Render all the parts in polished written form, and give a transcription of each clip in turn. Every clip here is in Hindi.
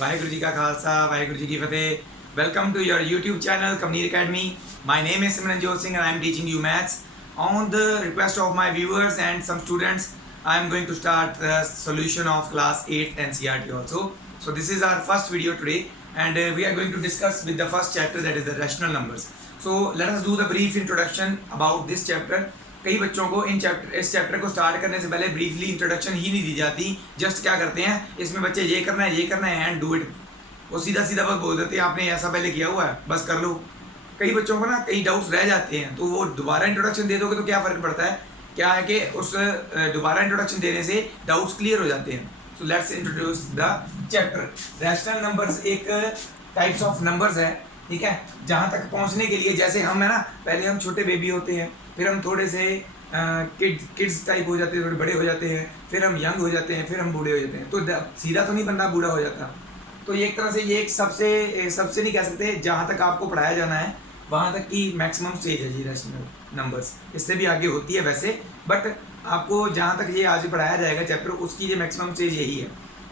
वाहेगुरु जी का खालसा वाहेगुरु जी की फतेह. Welcome to your YouTube channel Kamneer Academy. My name is Simranjot Singh and I am teaching you maths. On the request of my viewers and some students, I am going to start the solution of class 8 NCERT also. So this is our first video today, and we are going to discuss with the first chapter, that is the rational numbers. So let us do the brief introduction about this chapter. कई बच्चों को इस चैप्टर को स्टार्ट करने से पहले ब्रीफली इंट्रोडक्शन ही नहीं दी जाती. जस्ट क्या करते हैं, इसमें बच्चे ये करना है एंड डू इट. वो सीधा सीधा बस बोल देते हैं आपने ऐसा पहले किया हुआ है, बस कर लो. कई बच्चों को ना कई डाउट्स रह जाते हैं, तो वो दोबारा इंट्रोडक्शन दे दोगे तो क्या फ़र्क पड़ता है. क्या है कि उस दोबारा इंट्रोडक्शन देने से डाउट्स क्लियर हो जाते हैं. So let's introduce the chapter. Rational numbers एक टाइप्स ऑफ नंबर्स है, ठीक है. जहाँ तक पहुँचने के लिए, जैसे हम है ना, पहले हम छोटे बेबी होते हैं, फिर हम थोड़े से किड्स टाइप हो जाते हैं, थोड़े बड़े हो जाते हैं, फिर हम यंग हो जाते हैं, फिर हम बूढ़े हो जाते हैं. तो सीधा तो नहीं बंदा बूढ़ा हो जाता. तो ये एक तरह से ये एक सबसे नहीं कह सकते, जहाँ तक आपको पढ़ाया जाना है वहाँ तक की मैक्सिमम स्टेज है जी रैशनल नंबर्स. इससे भी आगे होती है वैसे, बट आपको जहाँ तक ये आज पढ़ाया जाएगा चैप्टर, उसकी ये मैक्सिमम स्टेज यही है.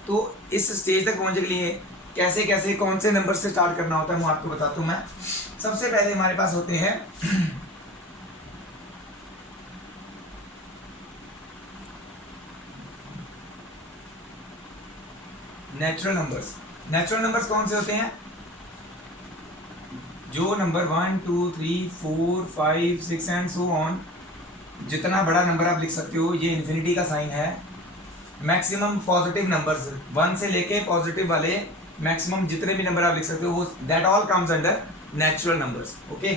तो इस स्टेज तक पहुँचने के लिए कैसे कैसे कौन से नंबर से स्टार्ट करना होता है मैं आपको बताता हूँ. मैं सबसे पहले हमारे पास होते हैं नेचुरल नंबर्स. नेचुरल नंबर्स कौन से होते हैं? जो नंबर 1 2 3 4 5 6 एंड सो ऑन, जितना बड़ा नंबर आप लिख सकते हो, ये इन्फिनिटी का साइन है. मैक्सिमम पॉजिटिव नंबर्स 1 से लेके पॉजिटिव वाले मैक्सिमम जितने भी नंबर आप लिख सकते हो, वो that all comes under natural numbers. Okay,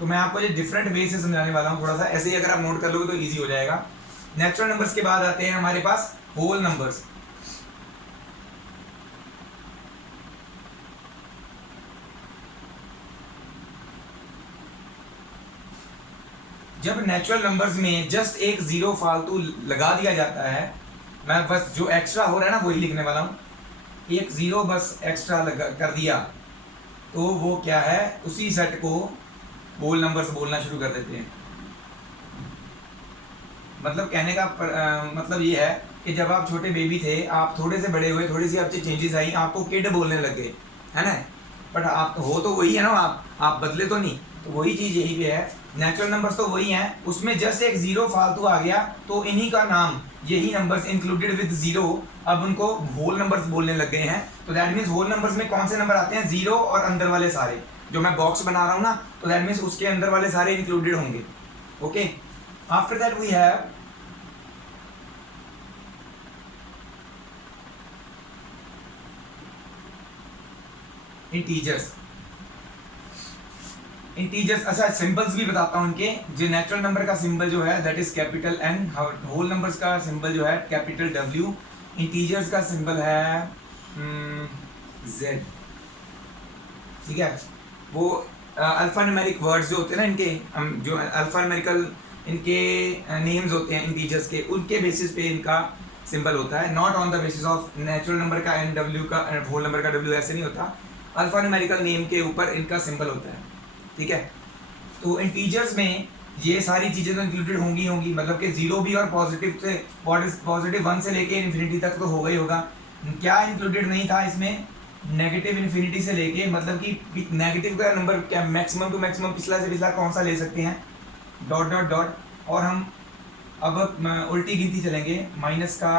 तो मैं आपको ये डिफरेंट वे से समझाने वाला हूँ. थोड़ा सा ऐसे ही अगर आप नोट कर लोगे तो इजी हो जाएगा. नेचुरल नंबर्स के बाद आते हैं हमारे पास होल नंबर्स. जब नेचुरल नंबर्स में जस्ट एक जीरो फालतू लगा दिया जाता है, मैं बस जो एक्स्ट्रा हो रहा है ना वही लिखने वाला हूँ. एक जीरो बस एक्स्ट्रा लगा कर दिया तो वो क्या है, उसी सेट को होल नंबर्स बोलना शुरू कर देते हैं. मतलब कहने का मतलब ये है कि जब आप छोटे बेबी थे, आप थोड़े से बड़े हुए, थोड़ी सी आपसे चेंजेस आई, आपको किड बोलने लग गए, है ना. बट आप हो तो वही है ना, आप बदले तो नहीं. तो वही चीज़ यही पे है. नेचुरल नंबर्स तो वही हैं, उसमें जस्ट एक जीरो फालतू आ गया तो इन्हीं का नाम, यही नंबर्स इंक्लूडेड विद जीरो, अब उनको होल नंबर्स बोलने लग गए हैं. तो दैट मीन्स होल नंबर्स में कौन से नंबर आते हैं? जीरो और अंदर वाले सारे. जो मैं बॉक्स बना रहा हूँ ना, तो दैट मीन्स उसके अंदर वाले सारे इंक्लूडेड होंगे. Okay, after that we have integers. Integers, अच्छा सिंबल्स भी बताता हूँ इनके. जो नेचुरल नंबर का सिंबल जो है that is capital N, whole numbers का सिंबल जो है कैपिटल डब्ल्यू, इंटीजर्स का सिंबल है जेड. ठीक है, वो अल्फान्यूमेरिक वर्ड्स जो होते हैं ना इनके, जो अल्फान्यूमेरिकल इनके नेम्स होते हैं इंटीजर्स के, उनके बेसिस पे इनका सिंबल होता है. Not on the basis of natural number का एन डब्ल्यू का, होल नंबर का डब्ल्यू, ऐसे नहीं होता. अल्फान्यूमेरिकल नेम के ऊपर इनका सिंबल होता है. ठीक है, तो इंटीजर्स में ये सारी चीज़ें तो इंक्लूडेड होंगी, मतलब कि जीरो भी और पॉजिटिव से पॉजिटिव 1 से लेके इन्फिनिटी तक तो होगा ही होगा. क्या इंक्लूडेड नहीं था इसमें? नेगेटिव इन्फिनिटी से लेके, मतलब कि नेगेटिव का नंबर क्या मैक्सिमम टू मैक्सिमम पिछला से पिछला कौन सा ले सकते हैं, डॉट डॉट डॉट. और हम अब उल्टी गिनती चलेंगे. माइनस का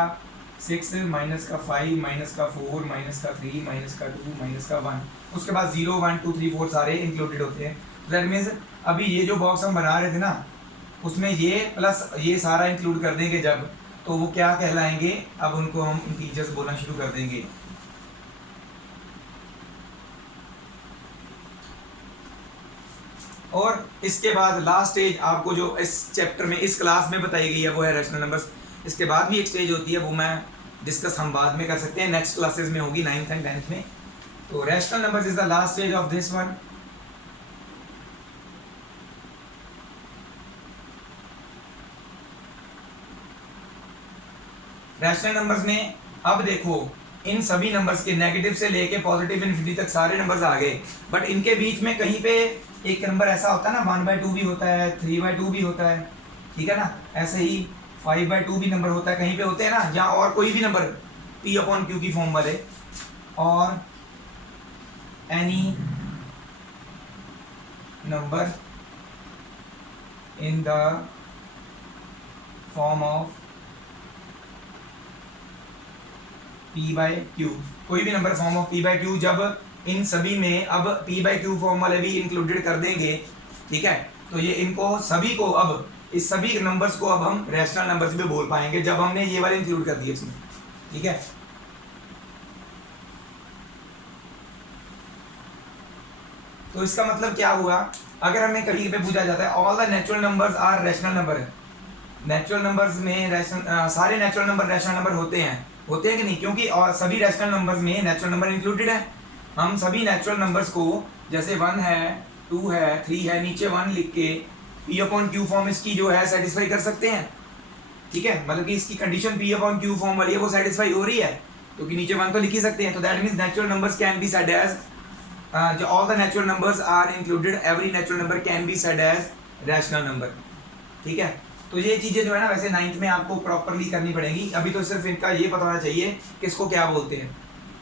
6, माइनस का 5, माइनस का 4, माइनस का 3, माइनस का 2, माइनस का 1, उसके बाद 0 1 2 3 4 सारे इंक्लूडेड होते हैं. दैट मीन्स अभी ये जो बॉक्स हम बना रहे थे ना, उसमें ये प्लस ये सारा इंक्लूड कर देंगे जब, तो वो क्या कहलाएंगे, अब उनको हम इंटीजर्स बोलना शुरू कर देंगे. और इसके बाद लास्ट स्टेज आपको जो इस चैप्टर में, इस क्लास में बताई गई है, वो है रैशनल नंबर्स. इसके बाद भी एक स्टेज होती है, वो मैं डिस्कस हम बाद में कर सकते हैं, नेक्स्ट क्लासेस में होगी, 9th एंड 10th में. तो rational numbers is the last stage of this one. Rational numbers में अब देखो, इन सभी नंबर्स के नेगेटिव से लेके पॉजिटिव इन्फिनिटी तक सारे नंबर्स आ गए, बट इनके बीच में कहीं पे एक नंबर ऐसा होता है ना, 1/2 भी होता है, 3/2 भी होता है. ठीक है ना, ऐसे ही 5/2 भी नंबर होता है, कहीं पे होते हैं ना, या और कोई भी नंबर P/Q की फॉर्म वाले, और any number in the form of P/Q, कोई भी नंबर फॉर्म ऑफ P/Q, जब इन सभी में अब P/Q फॉर्म वाले भी इंक्लूडेड कर देंगे, ठीक है, तो ये इनको सभी को, अब इस सभी नंबर्स को अब हम रैशनल नंबर्स भी बोल पाएंगे जब हमने ये वाले इंक्लूड कर दिए इसमें, ठीक है। तो इसका मतलब क्या हुआ, अगर हमें कभी पे पूछा जाता है all the natural numbers are rational number है, नेचुरल नंबर्स में सारे नेचुरल नंबर रैशनल नंबर होते हैं कि नहीं, क्योंकि और सभी रैशनल नंबर्स में नेचुरल नंबर इंक्लूडेड है। हम सभी नेचुरल नंबर्स को, जैसे 1 है, 2 है, 3 है, नीचे 1 लिख के P/Q फॉर्म इसकी जो है सेटिस्फाई कर सकते हैं, ठीक है, मतलब कि इसकी कंडीशन P/Q फॉर्म वाली है वो सेटिस्फाई हो रही है, क्योंकि नीचे 1 तो लिख ही सकते हैं। तो that means natural numbers can be said as, जो all the natural numbers are included, every natural number can be said as rational number, ठीक है। तो ये चीज़ें जो है ना वैसे 9th में आपको प्रॉपरली करनी पड़ेगी, अभी तो सिर्फ इनका ये पता होना चाहिए कि इसको क्या बोलते हैं,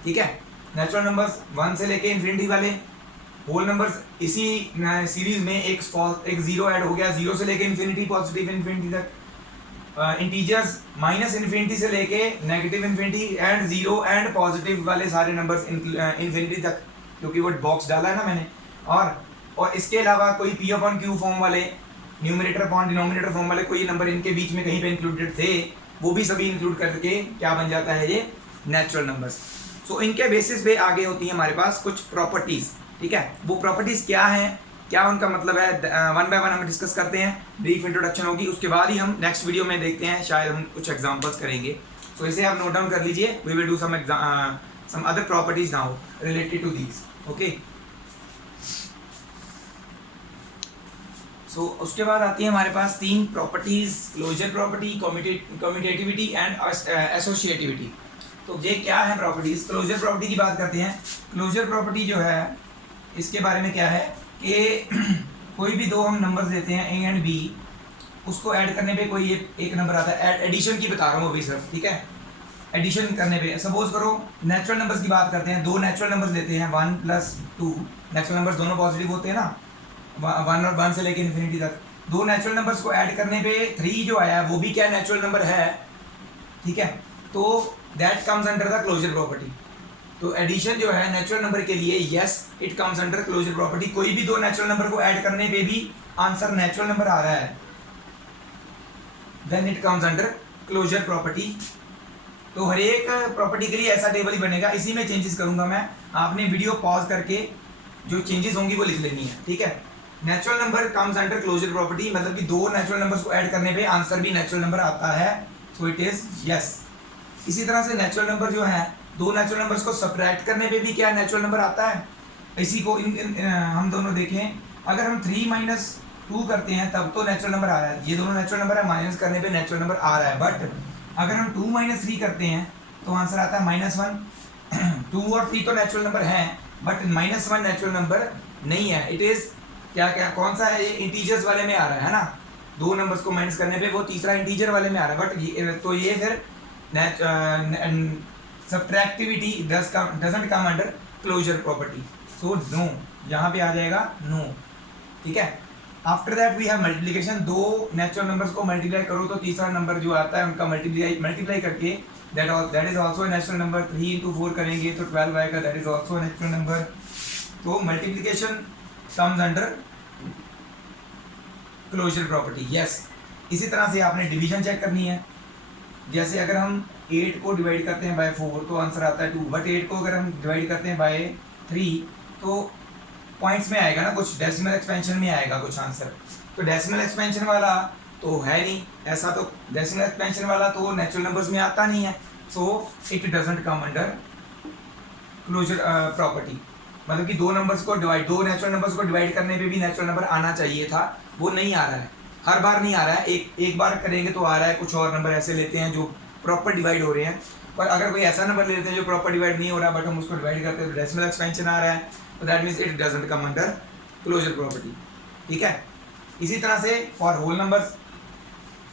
ठीक है। नेचुरल नंबर्स 1 से लेके इन्फिनिटी वाले, होल नंबर्स इसी सीरीज में एक 0 ऐड हो गया, 0 से लेके इन्फिनिटी, पॉजिटिव इन्फिनिटी तक, इंटीजर्स माइनस इन्फिनिटी से लेके negative infinity, and 0 and positive वाले सारे नंबर्स इन्फिनिटी तक, क्योंकि वो बॉक्स डाला है ना मैंने। और इसके अलावा कोई P/Q फॉर्म वाले, न्यूमरेटर अपॉन डिनोमिनेटर फॉर्म वाले कोई नंबर इनके बीच में कहीं पे इंक्लूडेड थे, वो भी सभी इंक्लूड करके क्या बन जाता है ये नेचुरल नंबर्स। सो इनके बेसिस पे आगे होती है हमारे पास कुछ प्रॉपर्टीज, ठीक है। वो प्रॉपर्टीज क्या हैं, क्या उनका मतलब है, 1 बाय 1 हम डिस्कस करते हैं, ब्रीफ इंट्रोडक्शन होगी, उसके बाद ही हम नेक्स्ट वीडियो में देखते हैं, शायद हम कुछ एग्जांपल्स करेंगे। सो इसे आप नोट डाउन कर लीजिए, we will do some other properties now related to these, okay. So उसके बाद आती है हमारे पास 3 properties, closure property, commutativity and associativity. तो ये क्या है प्रॉपर्टीज, क्लोजर प्रॉपर्टी की बात करते हैं। क्लोजर प्रॉपर्टी जो है इसके बारे में क्या है कि कोई भी दो हम नंबर्स देते हैं A एंड B, उसको ऐड करने पे कोई एक नंबर आता है, एडिशन की बता रहा हूँ अभी सिर्फ, ठीक है। एडिशन करने पे सपोज करो नेचुरल नंबर्स की बात करते हैं, दो नेचुरल नंबर्स लेते हैं 1 + 2, नेचुरल नंबर्स दोनों पॉजिटिव होते हैं ना, 1 और 1 से लेकर इन्फिनिटी तक, दो नेचुरल नंबर्स को ऐड करने पे 3 जो आया वो भी क्या नेचुरल नंबर है, ठीक है। तो that comes under the closure property. तो एडिशन जो है नेचुरल नंबर के लिए, yes it comes under closure property. कोई भी दो नेचुरल नंबर को ऐड करने पे भी आंसर नेचुरल नंबर आ रहा है, then it comes under closure property. तो हर एक प्रॉपर्टी के लिए ऐसा टेबल ही बनेगा, इसी में चेंजेस करूंगा मैं, आपने वीडियो पॉज करके जो चेंजेस होंगी वो लिख लेनी है, ठीक है। Natural number comes under closure property, मतलब कि दो नेचुरल नंबर्स को ऐड करने पे आंसर भी नेचुरल नंबर आता है, सो इट इज यस। इसी तरह से नेचुरल नंबर जो है, दो नेचुरल नंबर्स को सब्ट्रैक्ट करने पे भी क्या नेचुरल नंबर आता है। इसी को हम दोनों देखें, अगर हम 3 - 2 करते हैं तब तो नेचुरल नंबर आ रहा है, ये दोनों नेचुरल नंबर है, माइनस करने पे नेचुरल नंबर आ रहा है। बट अगर हम 2 - 3 करते हैं तो आंसर आता है -1। 2 और 3 तो नेचुरल नंबर हैं, बट -1 नेचुरल नंबर नहीं है। इट इज क्या कौन सा है, ये इंटीजर्स वाले में आ रहा है ना, दो नंबर्स को माइनस करने पे वो तीसरा इंटीजर वाले में आ रहा है। बट तो ये फिर subtractivity doesn't come under closure property, so no, यहाँ पे आ जाएगा नो, ठीक है। After that we have multiplication, दो नेचुरल नंबर्स को मल्टीप्लाई करो तो तीसरा नंबर जो आता है उनका मल्टीप्लाई करके that is also natural number. 3 × 4 करेंगे तो 12 आएगा, that is also natural number. तो multiplication comes under closure property, yes. इसी तरह से आपने डिवीजन चेक करनी है, जैसे अगर हम 8 को डिवाइड करते हैं बाय 4 तो आंसर आता है 2, बट 8 को अगर हम डिवाइड करते हैं बाय 3 तो पॉइंट्स में आएगा ना, कुछ डेसिमल एक्सपेंशन में आएगा कुछ आंसर। तो डेसिमल एक्सपेंशन वाला तो है नहीं, ऐसा तो डेसिमल एक्सपेंशन वाला तो नेचुरल नंबर्स में आता नहीं है, so it doesn't come under closure property. मतलब कि दो नेचुरल नंबर्स को डिवाइड करने पे भी नेचुरल नंबर आना चाहिए था, वो नहीं आ रहा है, हर बार नहीं आ रहा है, एक बार करेंगे तो आ रहा है। कुछ और नंबर ऐसे लेते हैं जो प्रॉपर डिवाइड हो रहे हैं, पर अगर कोई ऐसा नंबर लेते हैं जो प्रॉपर डिवाइड नहीं हो रहा, बट हम उसको डिवाइड करते हैं तो डेसिमल एक्सपेंशन आ रहा है, तो that means it doesn't come under closure property, ठीक है। इसी तरह से for whole numbers,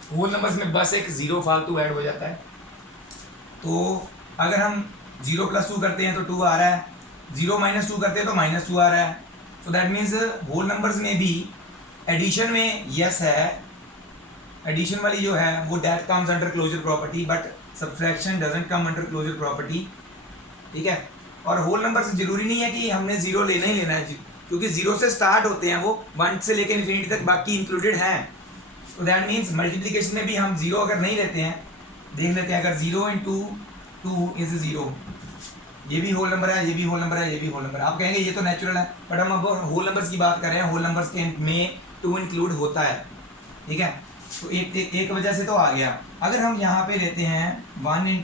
whole numbers में बस एक ज़ीरो फालतू ऐड हो जाता है। तो अगर हम 0 + 2 करते हैं तो 2 आ रहा है, 0 - 2 करते हैं तो -2 आ रहा है। तो दैट मीन्स होल नंबर्स में भी एडिशन में यस है, एडिशन वाली जो है वो that comes under closure property, but subtraction doesn't come under closure property. ठीक है। और होल नंबर्स जरूरी नहीं है कि हमने 0 लेना ही लेना है, क्योंकि 0 से स्टार्ट होते हैं, वो 1 से लेकर इन्फिनिटी तक बाकी इंक्लूडेड हैं। तो दैट मीन्स मल्टीप्लिकेशन में भी हम 0 अगर नहीं लेते हैं, देख लेते हैं, अगर 0 × 2 = 0, ये भी होल नंबर है, ये भी होल नंबर है, ये भी होल नंबर है। आप कहेंगे ये तो नेचुरल है, बट हम अब होल नंबर्स की बात कर रहे हैं, होल नंबर्स के में 2 इंक्लूड होता है। ठीक है। तो एक वजह से तो आ गया। अगर हम यहाँ पे लेते हैं 1 ×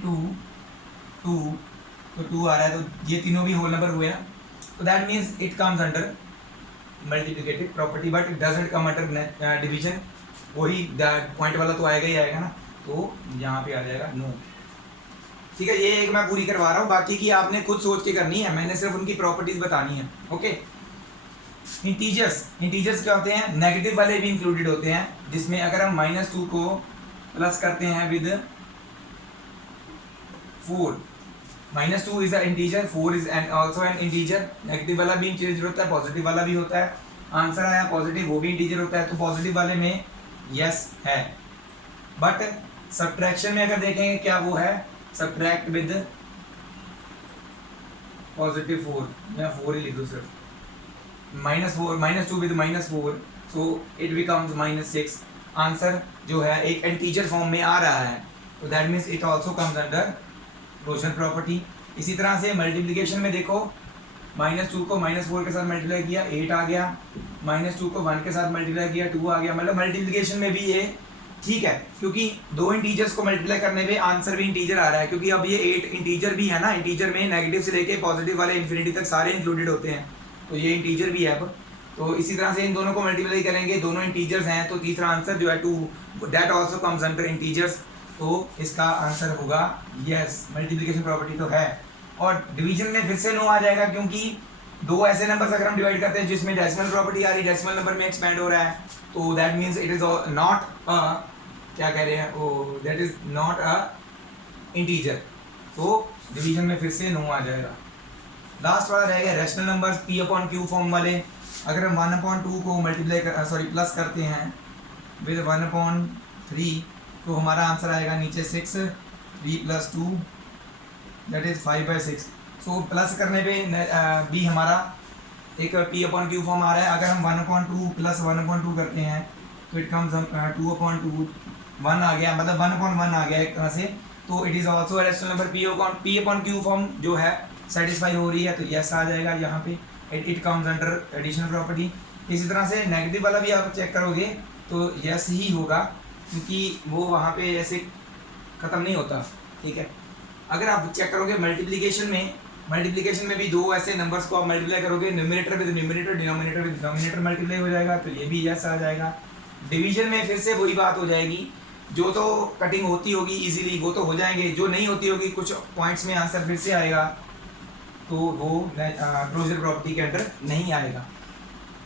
2 तो 2 आ रहा है, तो ये तीनों भी होल नंबर हुए ना। तो that means it comes under multiplicative property, but it doesn't come under division. वही पॉइंट वाला तो आएगा ही आएगा ना, तो यहाँ पे आ जाएगा नो। ठीक है, ये एक मैं पूरी करवा रहा हूँ, बाकी की आपने खुद सोच के करनी है, मैंने सिर्फ उनकी प्रॉपर्टीज बतानी है। ओके। इंटीजर्स क्या होते हैं? नेगेटिव वाले भी इंक्लूडेड होते हैं, जिसमें अगर हम -2 को प्लस करते हैं with 4, -2 is a integer, 4 is also an integer. Negative वाला भी इंटीजर होता है, पॉजिटिव वाला भी होता है। आंसर आया पॉजिटिव, वो भी इंटीजर होता है, तो पॉजिटिव वाले में यस है। बट सब्ट्रैक्शन में अगर देखेंगे क्या वो है, सब्ट्रैक्ट विद +4 या 4 ही लिख दो सिर्फ, -2 with -4, so it becomes -6। Answer जो है एक इंटीजर फॉर्म में आ रहा है, तो that means it also comes under closure property. इसी तरह से मल्टीप्लिकेशन में देखो, -2 को -4 के साथ मल्टीप्लाई किया, 8 आ गया, -2 को 1 के साथ मल्टीप्लाई किया, 2 आ गया। मतलब मल्टीप्लिकेशन में भी ये ठीक है, क्योंकि दो इंटीजर्स को मल्टीप्लाई करने पे आंसर भी इंटीजर आ रहा है, क्योंकि अब ये 8 इंटीजर भी है ना। इंटीजर में नेगेटिव से लेके पॉजिटिव वाले इन्फिनिटी तक सारे इंक्लूडेड होते हैं, तो ये इंटीजर भी है अब। तो इसी तरह से इन दोनों को मल्टीप्लाई करेंगे, दोनों इंटीजर्स हैं, तो तीसरा आंसर जो है 2, that also comes under integers. तो इसका आंसर होगा यस, मल्टीप्लिकेशन प्रॉपर्टी तो है। और डिवीजन में फिर से नो आ जाएगा, क्योंकि दो ऐसे नंबर्स अगर हम डिवाइड करते हैं जिसमें डेसिमल प्रॉपर्टी आ रही है, डेसिमल नंबर में एक्सपेंड हो रहा है, तो that means it is not a, क्या कह रहे हैं वो, that is not a integer. तो डिवीजन में फिर से नो आ जाएगा। लास्ट वाला रहेगा रैशनल नंबर्स, P/Q फॉर्म वाले। अगर हम 1/2 को मल्टीप्लाई प्लस करते हैं विद 1/3, तो हमारा आंसर आएगा नीचे 6, 3 + 2 दैट इज 5/6। सो प्लस करने पे भी हमारा एक P/Q फॉर्म आ रहा है। अगर हम 1/2 + 1/2 करते हैं तो इट कम्स 2/2, 1 आ गया, मतलब 1/1 आ गया एक तरह से। तो it is also a rational number. P/Q form जो है सेटिस्फाई हो रही है, तो यस आ जाएगा यहाँ पे, it comes under additional property. इसी तरह से नेगेटिव वाला भी आप चेक करोगे तो यस ही होगा, क्योंकि वो वहाँ पे ऐसे ख़त्म नहीं होता। ठीक है। अगर आप चेक करोगे मल्टीप्लिकेशन में भी दो ऐसे नंबर्स को आप मल्टीप्लाई करोगे, numerator with numerator, denominator with denominator multiply हो जाएगा, तो ये भी यस आ जाएगा। डिवीजन में फिर से वही बात हो जाएगी, जो तो कटिंग होती होगी इजीली वो तो हो जाएंगे, जो नहीं होती होगी कुछ पॉइंट्स में आंसर फिर से आएगा, तो वो क्लोजर प्रॉपर्टी के अंडर नहीं आएगा।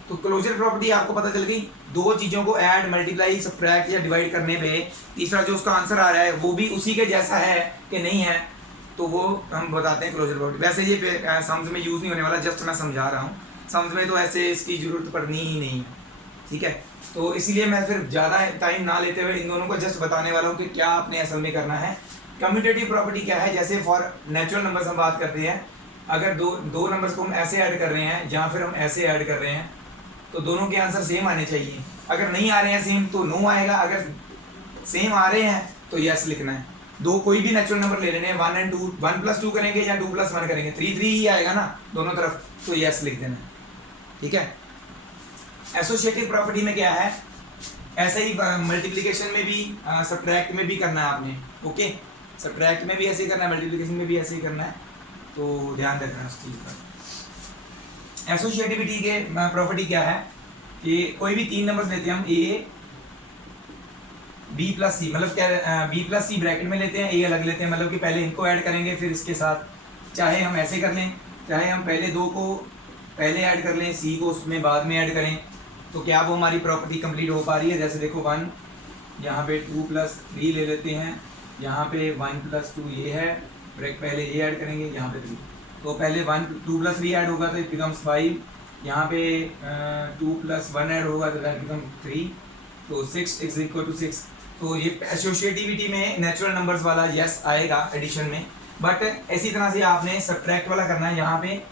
तो क्लोजर प्रॉपर्टी आपको पता चल गई, दो चीज़ों को ऐड, मल्टीप्लाई, सब्ट्रैक्ट या डिवाइड करने पे तीसरा जो उसका आंसर आ रहा है वो भी उसी के जैसा है कि नहीं है, तो वो हम बताते हैं क्लोजर प्रॉपर्टी। वैसे ये समझ में यूज़ नहीं होने वाला, जस्ट मैं समझा रहा हूँ, समझ में तो ऐसे इसकी ज़रूरत पड़नी ही नहीं है। ठीक है। तो इसीलिए मैं फिर ज़्यादा टाइम ना लेते हुए इन दोनों को जस्ट बताने वाला हूँ कि क्या आपने असल में करना है। कम्यूटेटिव प्रॉपर्टी क्या है, जैसे फॉर नेचुरल नंबर्स हम बात करते हैं, अगर दो नंबर्स को हम ऐसे ऐड कर रहे हैं या फिर हम ऐसे ऐड कर रहे हैं, तो दोनों के आंसर सेम आने चाहिए। अगर नहीं आ रहे हैं सेम तो नो आएगा, अगर सेम आ रहे हैं तो यस लिखना है। दो कोई भी नेचुरल नंबर ले लेने हैं, 1 और 2, 1 + 2 करेंगे या 2 + 1 करेंगे, 3 ही आएगा ना दोनों तरफ, तो यस लिख देना है। ठीक है। एसोसिएटिव प्रॉपर्टी में क्या है, ऐसे ही मल्टीप्लिकेशन में भी सब्ट्रैक्ट में भी करना है आपने। ओके, सब्ट्रैक्ट में भी ऐसे ही करना है, मल्टीप्लिकेशन में भी ऐसे ही करना है, तो ध्यान रखना है उस चीज़ पर। एसोसिएटिविटी के प्रॉपर्टी क्या है कि कोई भी 3 नंबर्स लेते हैं हम, A B + C, मतलब क्या B + C ब्रैकेट में लेते हैं, A अलग लेते हैं, मतलब कि पहले इनको ऐड करेंगे फिर इसके साथ, चाहे हम ऐसे कर लें, चाहे हम पहले 2 को पहले ऐड कर लें, C को उसमें बाद में ऐड करें, तो क्या वो हमारी प्रॉपर्टी कंप्लीट हो पा रही है। जैसे देखो 1 यहाँ पे 2 + 3 ले लेते हैं, यहाँ पे 1 + 2 ये है, ब्रेक पहले ये ऐड करेंगे, यहाँ पे 3, तो पहले 2 + 3 ऐड होगा तो इट बिकम्स 5, यहाँ पे 2 + 1 ऐड होगा तो दैट बिकम 3, तो 6 इज इक्वल टू 6। तो ये एसोसिएटिविटी में नेचुरल नंबर्स वाला यस आएगा एडिशन में, बट इसी तरह से आपने सब्ट्रैक्ट वाला करना है, यहाँ पे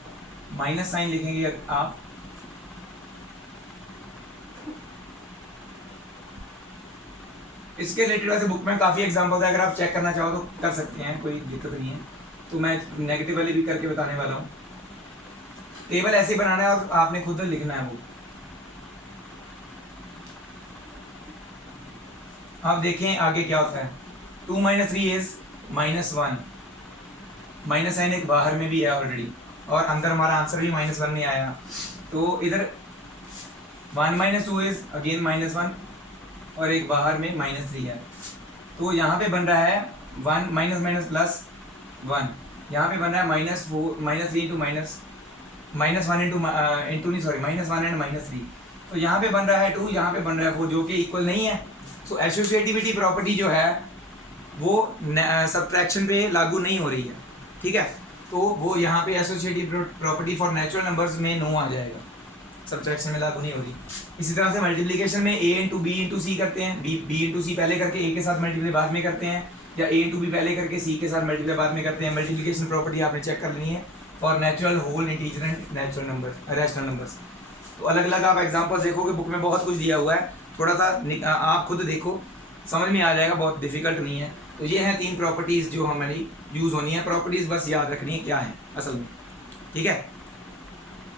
माइनस साइन लिखेंगे आप, इसके रिलेटेड वैसे बुक में काफ़ी एग्जाम्पल्स है, अगर आप चेक करना चाहो तो कर सकते हैं, कोई दिक्कत नहीं है। तो मैं नेगेटिव वाली भी करके बताने वाला हूँ, टेबल ऐसे बनाना है और आपने खुद लिखना है वो। आप देखें आगे क्या होता है, 2 - 3 इज -1, माइनस साइन एक बाहर में भी है ऑलरेडी, और अंदर हमारा आंसर भी -1 में आया, तो इधर 1 - 2 इज अगेन -1 और एक बाहर में -3 है, तो यहाँ पे बन रहा है 1 माइनस प्लस 1, यहाँ पे बन रहा है -3 इंटू -1 एंड -3, तो यहाँ पे बन रहा है 2, यहाँ पे बन रहा है 4, जो कि इक्वल नहीं है। सो एसोसिएटिविटी प्रॉपर्टी जो है वो सब्ट्रैक्शन पे लागू नहीं हो रही है, ठीक है, तो वो यहाँ पे associative property for natural numbers में नो आ जाएगा, सब्ट्रैक्शन में लागू नहीं हो रही। इसी तरह से मल्टीप्लिकेशन में a इंटू बी इंटू सी करते हैं, b इंटू सी पहले करके a के साथ मल्टीप्लाई बाद में करते हैं, या a इंटू बी पहले करके c के साथ मल्टीप्लाई बाद में करते हैं। मल्टीप्लिकेशन प्रॉपर्टी आपने चेक कर लेनी है for natural, whole, integer and natural number, rational numbers. तो अलग अलग आप एग्जाम्पल्स देखोगे, बुक में बहुत कुछ दिया हुआ है, थोड़ा सा आप खुद देखो, समझ में आ जाएगा, बहुत डिफिकल्ट नहीं है। तो ये हैं 3 प्रॉपर्टीज़ जो हमारी यूज़ होनी है, प्रॉपर्टीज़ बस याद रखनी है क्या है असल में, ठीक है।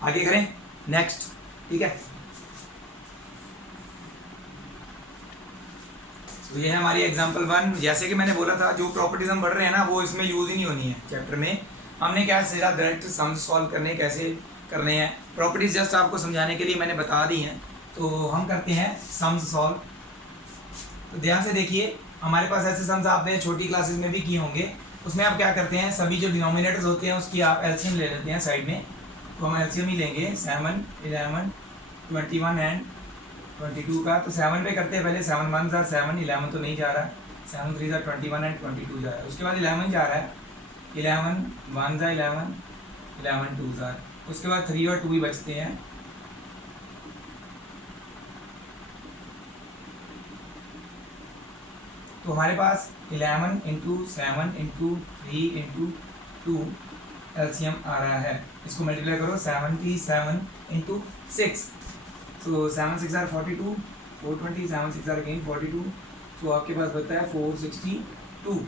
आगे करें नेक्स्ट, ठीक है। तो ये है हमारी एग्जांपल 1। जैसे कि मैंने बोला था, जो प्रॉपर्टीज हम पढ़ रहे हैं ना वो इसमें यूज़ ही नहीं होनी है चैप्टर में, हमने क्या सीधा डायरेक्ट सम्स सॉल्व करने कैसे करने हैं, प्रॉपर्टीज जस्ट आपको समझाने के लिए मैंने बता दी हैं। तो हम करते हैं सम्स सॉल्व। तो ध्यान से देखिए, हमारे पास ऐसे सम्स आपने छोटी क्लासेस में भी किए होंगे, उसमें आप क्या करते हैं, सभी जो डिनोमिनेटर्स होते हैं उसकी आप एलसीएम ले लेते हैं साइड में, तो हम एलसीएम ही लेंगे 7, 11, 21 एंड 22 का। तो 7 पे करते हैं पहले, 7 1 ज़ा 7, 11 तो नहीं जा रहा है, 7 3 ज़ा 21 एंड 22 जा रहा है, उसके बाद 11 जा रहा है, 11 1 ज़ा 11, 11 2 ज़ा, उसके बाद 3 और 2 ही बचते हैं। तो हमारे पास 11 इंटू 7 इंटू 3 इंटू 2 एलसीएम आ रहा है, इसको मल्टीप्लाई करो, 77 इंटू 6, तो 7 6 आर 42, 420, 7 6 आर अगेन 42, तो आपके पास बचता है 462।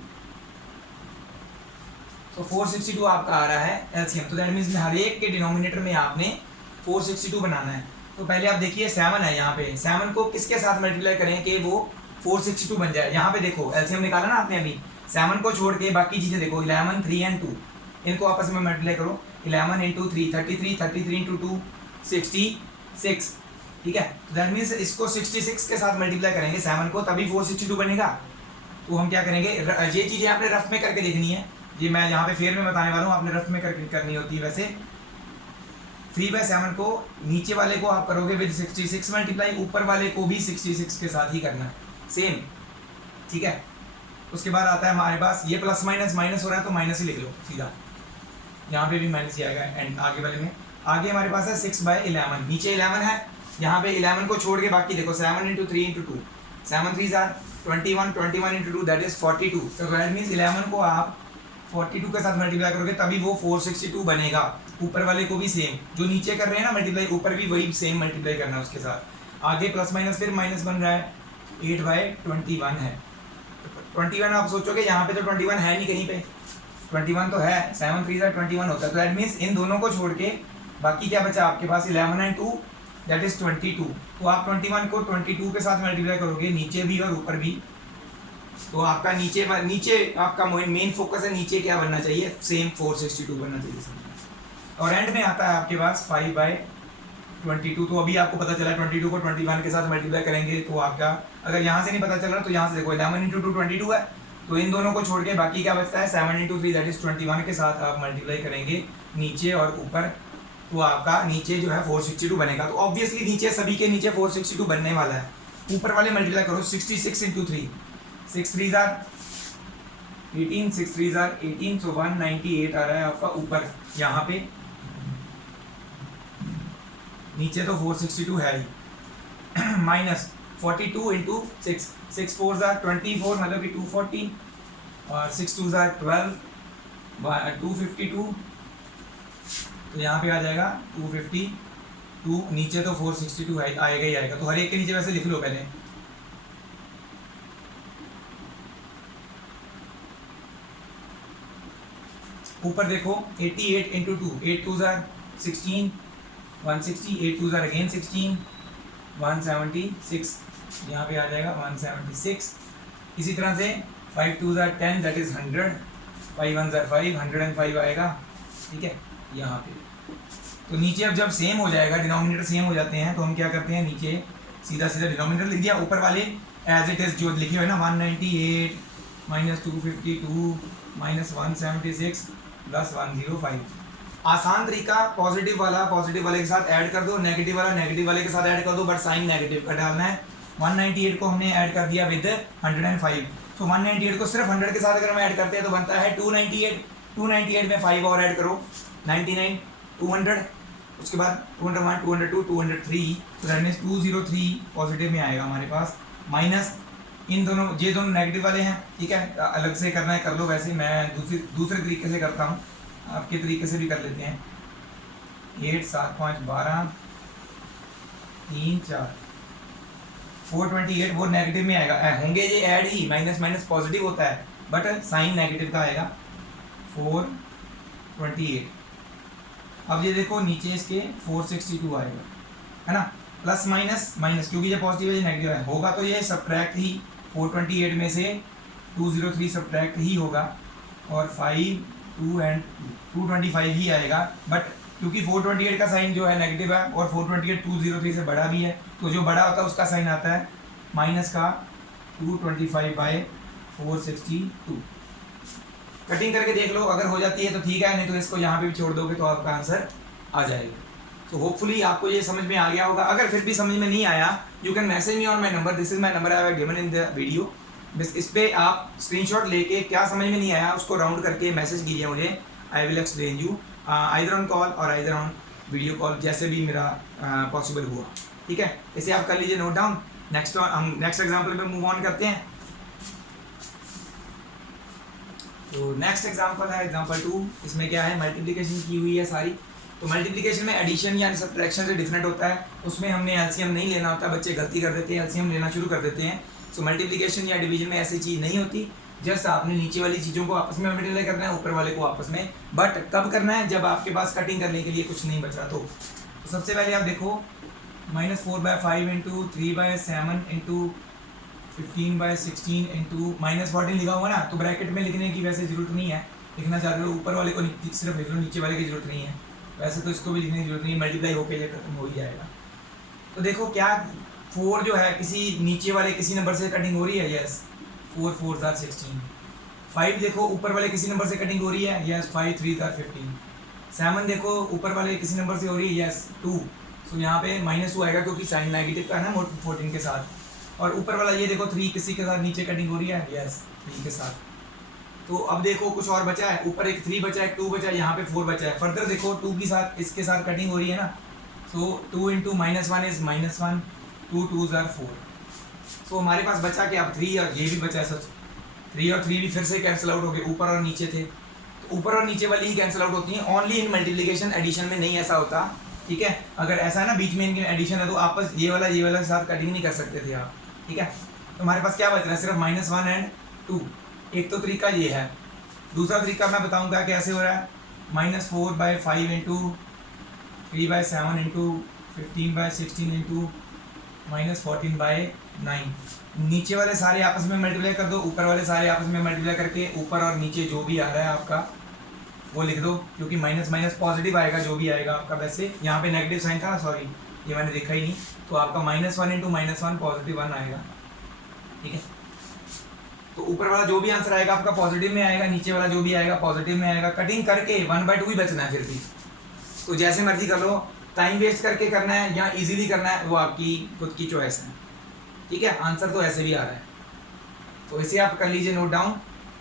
तो 462 आपका आ रहा है एलसीएम, तो दैट मीन्स हर एक के डिनोमिनेटर में आपने 462 बनाना है। तो पहले आप देखिए 7 है यहाँ पे, 7 को किसके साथ मल्टीप्लाई करें कि वो 462 बन जाए। यहाँ पे देखो एलसीएम निकाला ना आपने अभी, 7 को छोड़ के बाकी चीज़ें देखो, 11 3 एंड 2, इनको आपस में मल्टीप्लाई करो, 11 इंटू 3 33, 33 इंटू 2 66, ठीक है। तो दैट मीन्स इसको 66 के साथ मल्टीप्लाई करेंगे 7 को, तभी 462 बनेगा। तो हम क्या करेंगे, ये चीज़ें आपने रफ में करके देखनी है, ये मैं यहाँ पे फेयर में बताने वाला हूँ, आपने रफ में करके करनी होती है। वैसे 3/7 को नीचे वाले को आप करोगे विद 66 मल्टीप्लाई, ऊपर वाले को भी 66 के साथ ही करना है सेम, ठीक है। उसके बाद आता है हमारे पास ये प्लस माइनस हो रहा है तो माइनस ही लिख लो सीधा, यहाँ पे भी माइनस ही आएगा एंड आगे वाले में। आगे हमारे पास है 6/11, नीचे 11 है, यहाँ पे 11 को छोड़ के बाकी देखो 7 इंटू 3 इंटू 2, 7 3 ज़ार 21, 21 इंटू 2 दैट इज 42। तो दैट मीन्स 11 को आप 42 के साथ मल्टीप्लाई करोगे तभी वो 462 बनेगा। ऊपर वाले को भी सेम, जो नीचे कर रहे हैं ना मल्टीप्लाई, ऊपर भी वही सेम मल्टीप्लाई करना है उसके साथ। आगे प्लस माइनस फिर माइनस बन रहा है, 8/21 है। 21 आप सोचोगे यहाँ पे तो 21 है नहीं कहीं पे, 21 तो है, 7 3 ज़ार 21 होता है। तो दैट मीन्स इन दोनों को छोड़ के बाकी क्या बचा आपके पास, 11 एंड 2 दैट इज 22। तो आप 21 को 22 के साथ मल्टीप्लाई करोगे नीचे भी और ऊपर भी, तो आपका नीचे आपका मेन फोकस है, नीचे क्या बनना चाहिए, सेम 462 बनना चाहिए। और एंड में आता है आपके पास 5/22। तो अभी आपको पता चला 22 को 21 के साथ मल्टीप्लाई करेंगे तो आपका, अगर यहाँ से नहीं पता चल रहा तो यहाँ से देखो 11 इंटू 2 22 है, तो इन दोनों को छोड़ के बाकी क्या बचता है 7 इंटू 3 दैट इज 21 के साथ आप मल्टीप्लाई करेंगे नीचे और ऊपर, तो आपका नीचे जो है 462 बनेगा। तो ऑब्वियसली नीचे सभी के नीचे 462 बनने वाला है, ऊपर वाले मल्टीप्लाई करो 66 इंटू 3, 6 3 जार 18, 6 3 जार 18, तो 198 आ रहा है आपका ऊपर यहाँ पे। नीचे तो 462 है ही माइनस 42 इंटू 6, 6 4 जार 24 मतलब कि 240 और 6 2 जार 12, 252, तो यहाँ पे आ जाएगा 252, नीचे तो 462 है आएगा ही आएगा। तो हर एक के नीचे वैसे लिख लो पहले। ऊपर देखो 88 इंटू 2, 8 2 जार 16, 160, 8 2 जार अगेन 16, 176, यहाँ पे आ जाएगा 176। इसी तरह से 5 2 जार 10 दैट इज 100, 5 1 जार 5, 105 आएगा, ठीक है यहाँ पे। तो नीचे अब जब सेम हो जाएगा, डिनोमिनेटर सेम हो जाते हैं, तो हम क्या करते हैं नीचे सीधा सीधा डिनोमिनेटर लिख दिया, ऊपर वाले एज इट इज जो लिखे हुए ना 198 माइनस 252 माइनस 176 प्लस 105। आसान तरीका पॉजिटिव वाले के साथ ऐड कर दो, नेगेटिव वाला नेगेटिव वाले के साथ ऐड कर दो, बट साइन नेगेटिव का डालना है। 198 को हमने ऐड कर दिया विद 105, तो 198 को सिर्फ 100 के साथ अगर हम ऐड करते हैं तो बनता है 298, 298 में 5 और ऐड करो 99, 200, उसके बाद 201, 202, 203, तो दैट मीन्स 203 पॉजिटिव में आएगा हमारे पास। माइनस इन दोनों, ये दोनों नेगेटिव वाले हैं, ठीक है, अलग से करना है कर लो, वैसे मैं दूसरे तरीके से करता हूँ, आपके तरीके से भी कर लेते हैं। 8 7 5 12 3 4 428 वो नेगेटिव में आएगा, होंगे ये ऐड ही, माइनस माइनस पॉजिटिव होता है बट साइन नेगेटिव का आएगा 428। अब ये देखो नीचे इसके 462 आएगा, है ना, प्लस माइनस माइनस, क्योंकि ये पॉजिटिव है ये नेगेटिव है, होगा तो ये सब्ट्रैक्ट ही 428 में से 203 सब्ट्रैक्ट ही होगा, और 5 2 एंड 225 ही आएगा, बट क्योंकि 428 का साइन जो है नेगेटिव है और 428 203 से बड़ा भी है, तो जो बड़ा होता है उसका साइन आता है माइनस का 225/462। कटिंग करके देख लो, अगर हो जाती है तो ठीक है, नहीं तो इसको यहाँ पे भी छोड़ दोगे तो आपका आंसर आ जाएगा। तो होपफुली आपको ये समझ में आ गया होगा। अगर फिर भी समझ में नहीं आया, you can message me on my number, this is my number I have given in the video. बस इस पर आप स्क्रीनशॉट लेके क्या समझ में नहीं आया उसको राउंड करके मैसेज कीजिए मुझे, I will explain you either on call और आइदर ऑन वीडियो कॉल, जैसे भी मेरा पॉसिबल हुआ, ठीक है। इसे आप कर लीजिए नोट डाउन। हम नेक्स्ट एग्जाम्पल पे मूव ऑन करते हैं। तो नेक्स्ट एग्जाम्पल है एग्जाम्पल 2। इसमें क्या है, मल्टीप्लिकेशन की हुई है सारी। तो मल्टीप्लिकेशन में एडिशन या सब्ट्रैक्शन से डिफरेंट होता है, उसमें हमने एलसीएम नहीं लेना होता, बच्चे गलती कर देते हैं, एलसीएम लेना शुरू कर देते हैं। सो मल्टीप्लिकेशन या डिवीजन में ऐसी चीज़ नहीं होती, जस्ट आपने नीचे वाली चीज़ों को आपस में मल्टीप्लाई करना है, ऊपर वाले को आपस में, बट कब करना है, जब आपके पास कटिंग करने के लिए कुछ नहीं बचा। तो सबसे पहले आप देखो -4/5 इंटू 3/7 इंटू 15/16 इंटू -14 लिखा हुआ ना, तो ब्रैकेट में लिखने की वैसे ज़रूरत नहीं है, लिखना चाहते हो ऊपर वाले को सिर्फ लिख लो, नीचे वाले की ज़रूरत नहीं है, वैसे तो इसको भी लिखने की जरूरत नहीं, मल्टीप्लाई होकर ये खत्म हो ही जाएगा। तो देखो क्या 4 जो है किसी नीचे वाले किसी नंबर से कटिंग हो रही है, यस 4 4 * 16। 5 देखो ऊपर वाले किसी नंबर से कटिंग हो रही है, यस 5 3 * 15। 7 देखो ऊपर वाले किसी नंबर से हो रही है, यस 2, सो यहाँ पे -2 आएगा क्योंकि साइन नेगेटिव का है ना 14 के साथ। और ऊपर वाला ये देखो 3 किसी के साथ नीचे कटिंग हो रही है, यस 3 के साथ। तो अब देखो कुछ और बचा है, ऊपर एक 3 बचा है, एक 2 बचा है, यहाँ पे 4 बचा है। फर्दर देखो 2 के साथ इसके साथ कटिंग हो रही है ना, सो 2 × -1 इज -1, 2 2 * 4। सो हमारे पास बचा कि अब 3 और ये भी बचा है, सच 3 और 3 भी फिर से कैंसिल आउट हो गए, ऊपर और नीचे थे, तो ऊपर और नीचे वाली ही कैंसिल आउट होती हैं, ओनली इन मल्टीप्लिकेशन। एडिशन में नहीं ऐसा होता, ठीक है। अगर ऐसा है ना बीच में इनके एडिशन है तो आपस ये वाला के साथ कटिंग नहीं कर सकते थे आप, ठीक है। तो हमारे पास क्या बच रहा है, सिर्फ -1 और 2। एक तो तरीका ये है, दूसरा तरीका मैं बताऊंगा कैसे हो रहा है। -4/5 इंटू 3/7 इंटू 15/16 इंटू -14/9। नीचे वाले सारे आपस में मल्टीप्लाई कर दो, ऊपर वाले सारे आपस में मल्टीप्लाई करके ऊपर और नीचे जो भी आ रहा है आपका वो लिख दो, क्योंकि माइनस माइनस पॉजिटिव आएगा जो भी आएगा आपका। वैसे यहाँ पे नेगेटिव साइन था, सॉरी ये मैंने देखा ही नहीं, तो आपका -1 इंटू -1 पॉजिटिव 1 आएगा, ठीक है। तो ऊपर वाला जो भी आंसर आएगा आपका पॉजिटिव में आएगा, नीचे वाला जो भी आएगा पॉजिटिव में आएगा। कटिंग करके 1/2 ही बचना है फिर भी, तो जैसे मर्जी कर लो, टाइम वेस्ट करके करना है या इजीली करना है वो आपकी खुद की चॉइस है। ठीक है, आंसर तो ऐसे भी आ रहा है, तो इसे आप कर लीजिए नोट डाउन।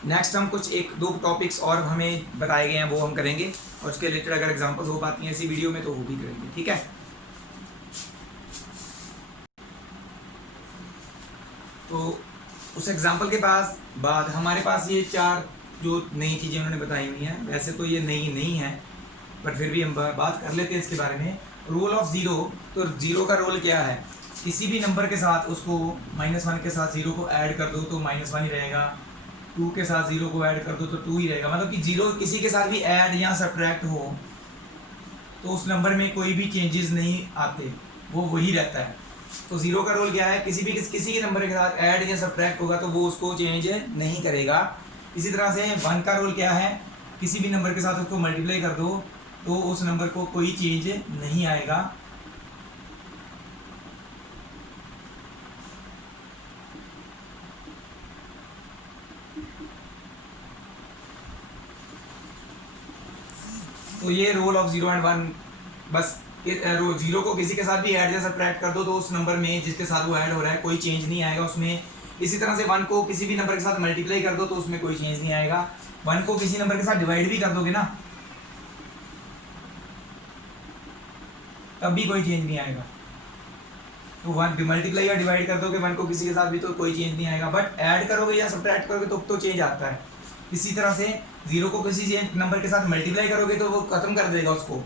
नेक्स्ट हम कुछ एक दो टॉपिक्स और हमें बताए गए हैं वो हम करेंगे, और उसके रिलेटेड अगर एग्जांपल्स हो पाती हैं इसी वीडियो में तो वो भी करेंगे, ठीक है। तो उस एग्जांपल के बाद हमारे पास ये 4 जो नई चीज़ें उन्होंने बताई हुई हैं, वैसे तो ये नई नहीं है बट फिर भी हम बात कर लेते हैं इसके बारे में। रोल ऑफ ज़ीरो, तो ज़ीरो का रोल क्या है, किसी भी नंबर के साथ उसको -1 के साथ ज़ीरो को ऐड कर दो तो -1 ही रहेगा, 2 के साथ ज़ीरो को ऐड कर दो तो 2 ही रहेगा। मतलब कि ज़ीरो किसी के साथ भी ऐड या सब्ट्रैक्ट हो तो उस नंबर में कोई भी चेंजेस नहीं आते, वो वही रहता है। तो ज़ीरो का रोल क्या है, किसी के नंबर के साथ ऐड या सब्ट्रैक्ट होगा तो वो उसको चेंज नहीं करेगा। इसी तरह से 1 का रोल क्या है, किसी भी नंबर के साथ उसको मल्टीप्लाई कर दो तो उस नंबर को कोई चेंज नहीं आएगा। तो ये रोल ऑफ 0 एंड 1, बस जीरो को किसी के साथ भी ऐड या सब्ट्रैक्ट कर दो तो उस नंबर में जिसके साथ वो ऐड हो रहा है कोई चेंज नहीं आएगा उसमें। इसी तरह से 1 को किसी भी नंबर के साथ मल्टीप्लाई कर दो तो उसमें कोई चेंज नहीं आएगा। 1 को किसी नंबर के साथ डिवाइड भी कर दोगे ना तब भी कोई चेंज नहीं आएगा। तो 1 मल्टीप्लाई या डिवाइड कर दोगे 1 को किसी के साथ भी तो कोई चेंज नहीं आएगा, बट ऐड करोगे या सब्ट्रैक्ट करोगे तो चेंज आता है। इसी तरह से 0 को किसी नंबर के साथ मल्टीप्लाई करोगे तो वो खत्म कर देगा उसको।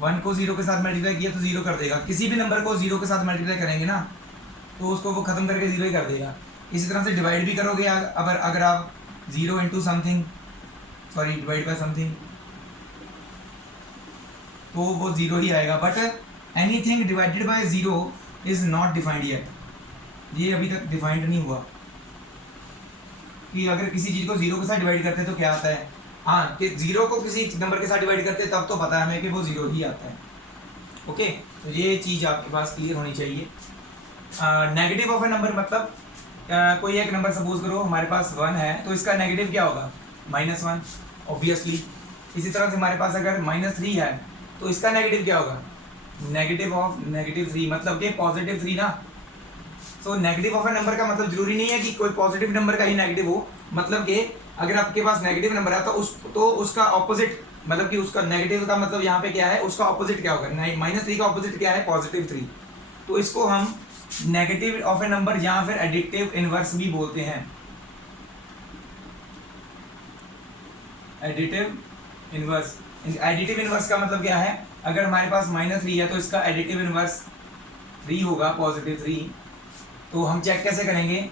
1 को 0 के साथ मल्टीप्लाई किया तो 0 कर देगा, किसी भी नंबर को 0 के साथ मल्टीप्लाई करेंगे ना तो उसको वो खत्म करके 0 ही कर देगा। इसी तरह से डिवाइड भी करोगे अगर आप 0 into something divide by something तो वो 0 ही आएगा। But anything divided by 0 is not defined yet, ये अभी तक डिफाइंड नहीं हुआ कि अगर किसी चीज़ को 0 के साथ डिवाइड करते हैं तो क्या आता है। हाँ, कि 0 को किसी नंबर के साथ डिवाइड करते हैं तब तो पता है हमें कि वो 0 ही आता है। ओके, तो ये चीज़ आपके पास क्लियर होनी चाहिए। नेगेटिव ऑफ ए नंबर मतलब कोई एक नंबर सपोज करो हमारे पास 1 है तो इसका नेगेटिव क्या होगा, -1 ऑब्वियसली। इसी तरह से हमारे पास अगर -3 है तो इसका नेगेटिव क्या होगा, नेगेटिव ऑफ -3 मतलब कि +3 ना। तो नेगेटिव ऑफ ए नंबर का मतलब जरूरी नहीं है कि कोई पॉजिटिव नंबर का ही नेगेटिव हो, मतलब कि अगर आपके पास नेगेटिव नंबर है तो उसका ऑपोजिट मतलब कि उसका नेगेटिव का मतलब यहाँ पे क्या है, उसका ऑपोजिट क्या होगा, -3 का ऑपोजिट क्या है, +3। तो इसको हम नेगेटिव ऑफ ए नंबर या फिर एडिटिव इनवर्स भी बोलते हैं। एडिटिव इनवर्स का मतलब क्या है, अगर हमारे पास -3 है तो इसका एडिटिव इनवर्स 3 होगा, +3। तो हम चेक कैसे करेंगे,